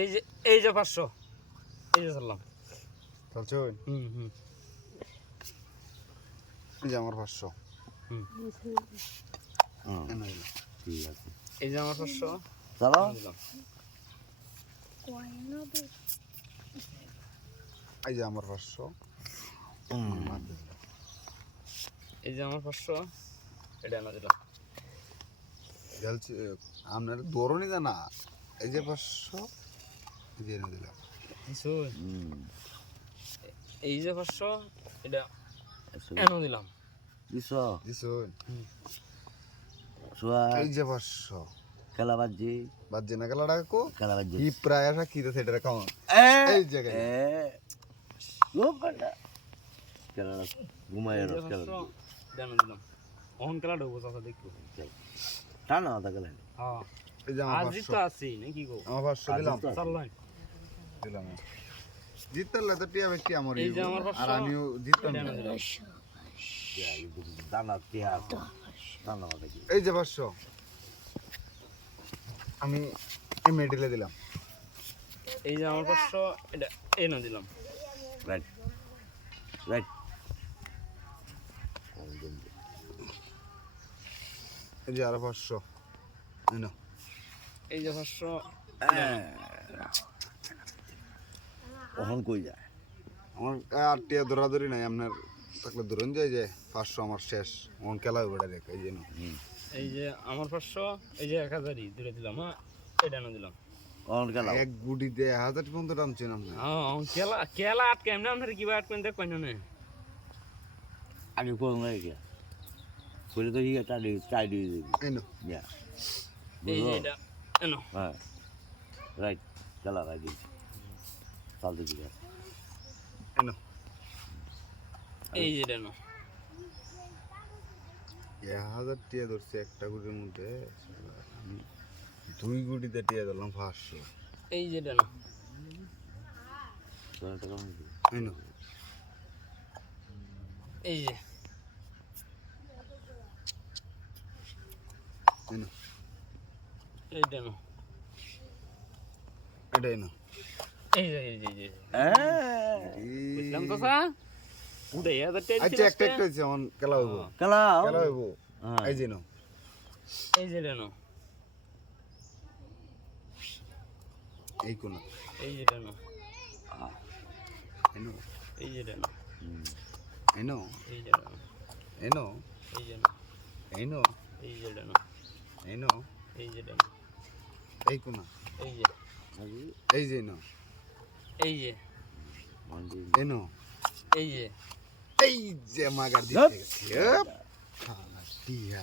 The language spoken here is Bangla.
এই যে 500 এই যে চললাম চলছে এই যে আমার 500 ঠিক আছে এই যে আমার 500 চলো এই যে আমার 500 এই যে আমার 500 এটা না দিলাম গেলছে আপনার দৌড়নি জানা এই যে 500 এই যে এনে দিলাম এই যে 500 এটা এনে দিলাম দিছো দিছুন সোয়া এই যে 500 খেলা বাজছে বাজে না গেল ডাকো খেলা বাজছে কি প্রায় আসা কি তো সেটা কাম এই জায়গায় খেলা ঘুমায় এই যে খেলা 500 এনে দিলাম অহন খেলা ঢুকবো চাচা দেখো টানা মাথা খেলা হ্যাঁ এই যে আমার আজ তো 500 আছি নাকি গো আমার 500 দিলাম চললাই দিলাম জিতলে তো টিয়া বেটি আমার এই যে আমার 500 আর আমিও জিততাম এটা এনে দিলাম দানা টিহা টানা মাথা কি এই যে 500 আমি এই মেডেলে দিলাম এই যে আমার 500 এটা এনে দিলাম রাইট রাইট এই যে আরো 500 এই নাও এই যে 500 কখন কই যায় আমার আর টিয়া দৌড়াদৌড়ি নাই আপনার থাকলে ধরুন যায় যে 500 আমার শেষ মন খেলা হবে দেখ এই যে নাও এই যে আমার 500 এই যে 1000ই দূরে দিলাম হ্যাঁ এটা এনে দিলাম কখন খেলা এক গুটিতে 1000 পর্যন্ত টানছেন আপনি হ্যাঁ খেলা আটকে এমনি আপনার কি আটকেন দেখ কইনা না আগে কোন লাগে বলে তো হিয়া চাই দিয়ে দিবি এই নাও ইয়া এই যে এটা এনো হ্যাঁ রাইট খেলা রাইট চালতে ঠিক আছে এই নাও এই যে এটা এনো 1000 টিয়া ধরছে একটা গুটির মধ্যে আমি 2 গুটিতে টিয়া ধরলাম 500 এই যে এটা এনো তোর টাকা নেই এই নাও এই যে এই নাও এইটা এনো এটাই নাও এই যে বুঝলাম তো এই- স্যার উড়ে যাবে আচ্ছা একটা একটা হয়েছে আমার খেলা হইব খেলা খেলা হইব হ্যাঁ এই যে নাও এই যে এটা এনো এই কোন এই যে এটা এনো এই নাও এই যে এটা এনো এই নাও এই যে এটা এনো এই নাও এই যে এনো এই নাও এই যে এটা এনো এই নাও এই যে এটা এনো এই কোন এই যে এই যে নাও এই যে এই নাও এই যে এই যে মাগার দিতে গেছে টিয়া